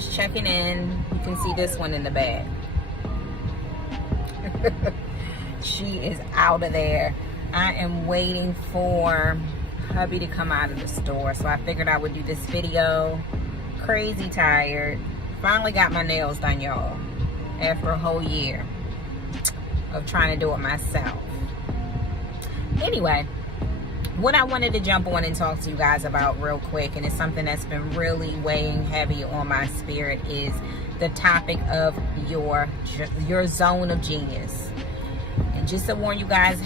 just checking in. You can see this one in the back. She is out of there. I am waiting for hubby to come out of the store, so I figured I would do this video. Crazy tired. Finally got my nails done, y'all, after a whole year of trying to do it myself. Anyway, what I wanted to jump on and talk to you guys about real quick, and it's something that's been really weighing heavy on my spirit, is the topic of your zone of genius. And just to warn you guys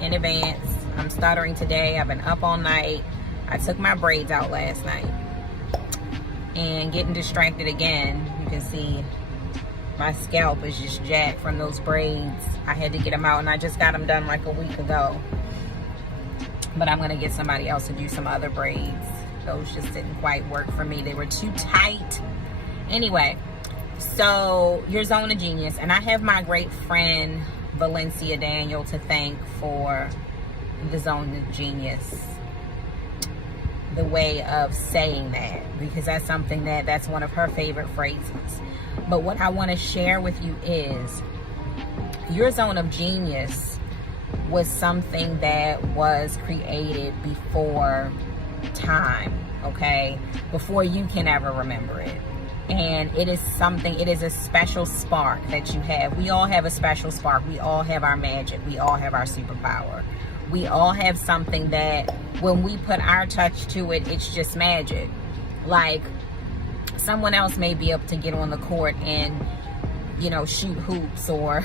in advance, I'm stuttering today. I've been up all night. I took my braids out last night and getting distracted again. You can see my scalp is just jacked from those braids. I had to get them out, and I just got them done like a week ago. But I'm going to get somebody else to do some other braids. Those just didn't quite work for me. They were too tight. Anyway, so your zone of genius. And I have my great friend Valencia Daniel to thank for the zone of genius, the way of saying that, because that's something that's one of her favorite phrases. But what I want to share with you is your zone of genius was something that was created before time, okay? Before you can ever remember it. And it is a special spark that you have. We all have a special spark. We all have our magic. We all have our superpower. We all have something that when we put our touch to it, it's just magic. Like, someone else may be able to get on the court and, shoot hoops or,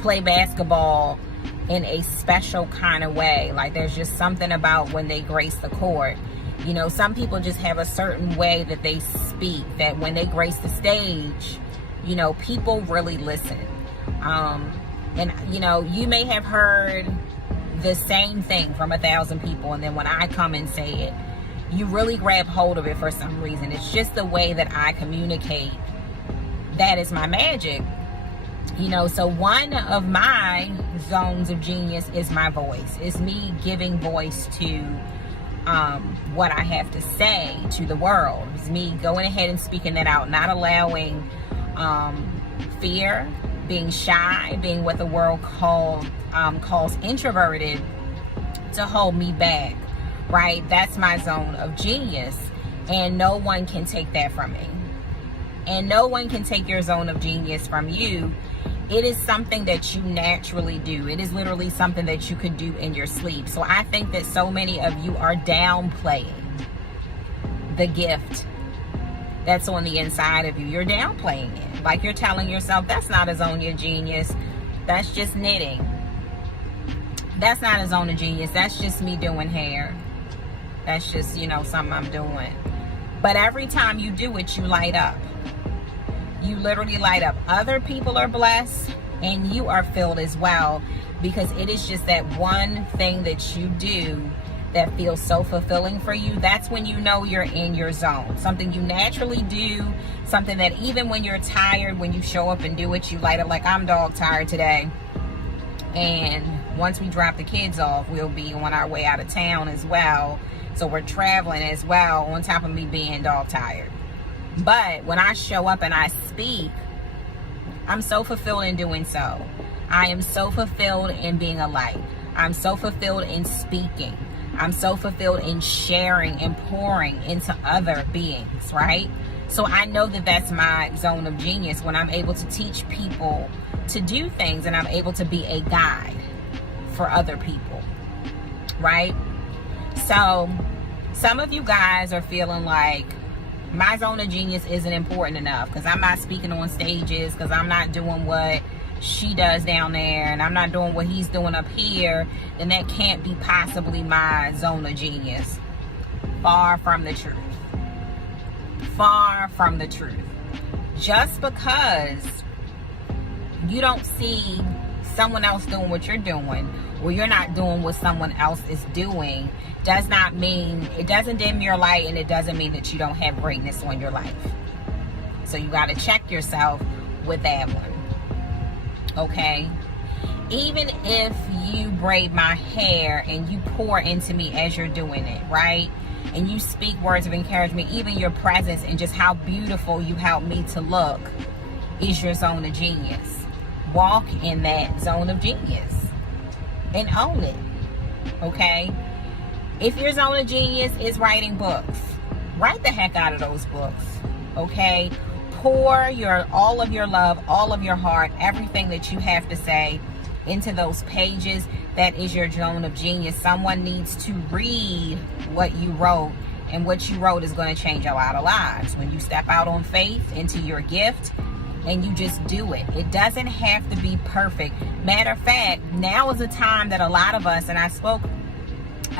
play basketball in a special kind of way. Like, there's just something about when they grace the court. Some people just have a certain way that they speak, that when they grace the stage, people really listen. And you may have heard the same thing from 1,000 people, and then when I come and say it, you really grab hold of it for some reason. It's just the way that I communicate. That is my magic. So one of my zones of genius is my voice. It's me giving voice to what I have to say to the world. It's me going ahead and speaking that out, not allowing fear, being shy, being what the world calls introverted, to hold me back, right? That's my zone of genius, and no one can take that from me. And no one can take your zone of genius from you. It is something that you naturally do. It is literally something that you could do in your sleep. So I think that so many of you are downplaying the gift that's on the inside of you. You're downplaying it. Like, you're telling yourself, that's not a zone of genius. That's just knitting. That's not a zone of genius. That's just me doing hair. That's just, something I'm doing. But every time you do it, you light up. You literally light up. Other people are blessed, and you are filled as well, because it is just that one thing that you do that feels so fulfilling for you. That's when you know you're in your zone. Something you naturally do, something that even when you're tired, when you show up and do it, you light up. Like, I'm dog tired today, and once we drop the kids off, we'll be on our way out of town as well. So we're traveling as well, on top of me being dog tired. But when I show up and I speak, I'm so fulfilled in doing so. I am so fulfilled in being a light. I'm so fulfilled in speaking. I'm so fulfilled in sharing and pouring into other beings, right? So I know that that's my zone of genius, when I'm able to teach people to do things, and I'm able to be a guide for other people, right? So some of you guys are feeling like, my zone of genius isn't important enough because I'm not speaking on stages, because I'm not doing what she does down there, and I'm not doing what he's doing up here, then that can't be possibly my zone of genius. Far from the truth. Far from the truth. Just because you don't see someone else doing what you're doing, or you're not doing what someone else is doing, does not mean, it doesn't dim your light, and it doesn't mean that you don't have greatness on your life. So you got to check yourself with that one. Okay? Even if you braid my hair and you pour into me as you're doing it, right? and you speak words of encouragement, even your presence and just how beautiful you help me to look is your zone of genius. Walk in that zone of genius and own it, okay? If your zone of genius is writing books, write the heck out of those books, okay? Pour all of your love, all of your heart, everything that you have to say into those pages. That is your zone of genius. Someone needs to read what you wrote, and what you wrote is going to change a lot of lives. When you step out on faith into your gift and you just do it, it doesn't have to be perfect. Matter of fact, now is a time that a lot of us, and I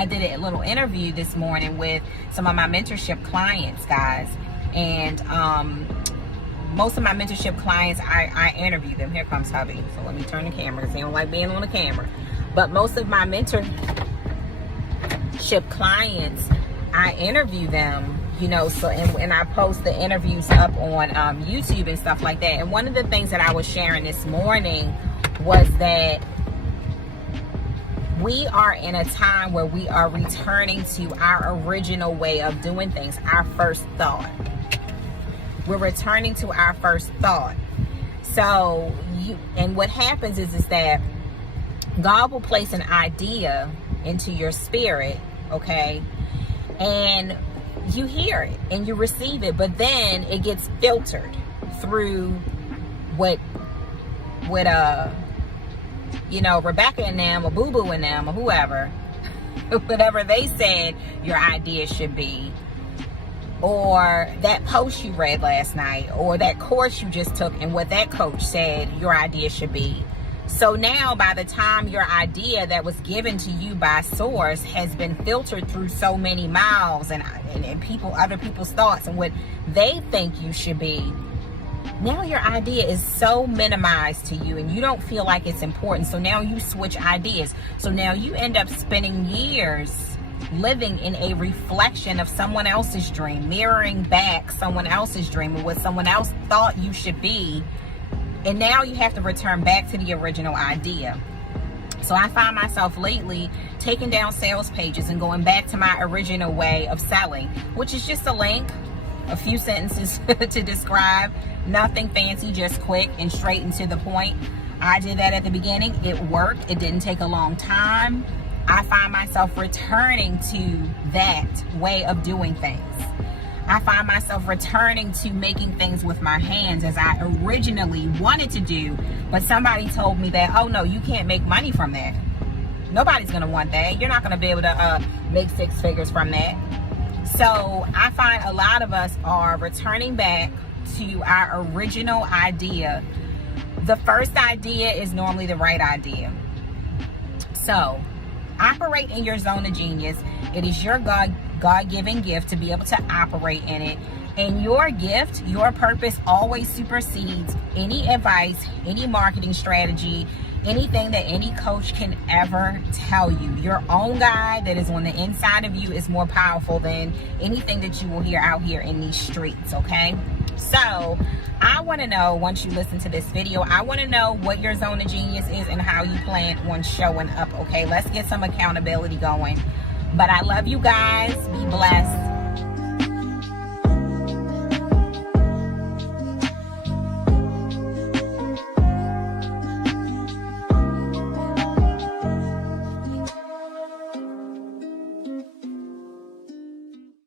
did a little interview this morning with some of my mentorship clients, guys, and most of my mentorship clients, I interview them. Here comes hubby. So let me turn the camera because they don't like being on the camera. But most of my mentorship clients, I interview them, so and I post the interviews up on YouTube and stuff like that. And one of the things that I was sharing this morning was that we are in a time where we are returning to our original way of doing things, our first thought. We're returning to our first thought. So and what happens is that God will place an idea into your spirit, okay? And you hear it and you receive it, but then it gets filtered through what Rebecca and them, or Boo Boo and them, or whoever, whatever they said your idea should be, or that post you read last night, or that course you just took and what that coach said your idea should be. So now by the time your idea that was given to you by source has been filtered through so many mouths and other people's thoughts and what they think you should be, now your idea is so minimized to you and you don't feel like it's important. So now you switch ideas. So now you end up spending years living in a reflection of someone else's dream, mirroring back someone else's dream and what someone else thought you should be. And now you have to return back to the original idea. So I find myself lately taking down sales pages and going back to my original way of selling, which is just a link, a few sentences to describe, nothing fancy, just quick and straight and to the point. I did that at the beginning. It worked. It didn't take a long time. I find myself returning to that way of doing things. I find myself returning to making things with my hands as I originally wanted to do, but somebody told me that, oh no, you can't make money from that. Nobody's going to want that. You're not going to be able to make six figures from that. So I find a lot of us are returning back to our original idea. The first idea is normally the right idea. So operate in your zone of genius. It is your God-given gift to be able to operate in it. And your gift, your purpose always supersedes any advice, any marketing strategy, anything that any coach can ever tell you. Your own guide that is on the inside of you is more powerful than anything that you will hear out here in these streets, okay? So I want to know, once you listen to this video, I want to know what your zone of genius is and how you plan on showing up, okay? Let's get some accountability going. But I love you guys. Be blessed.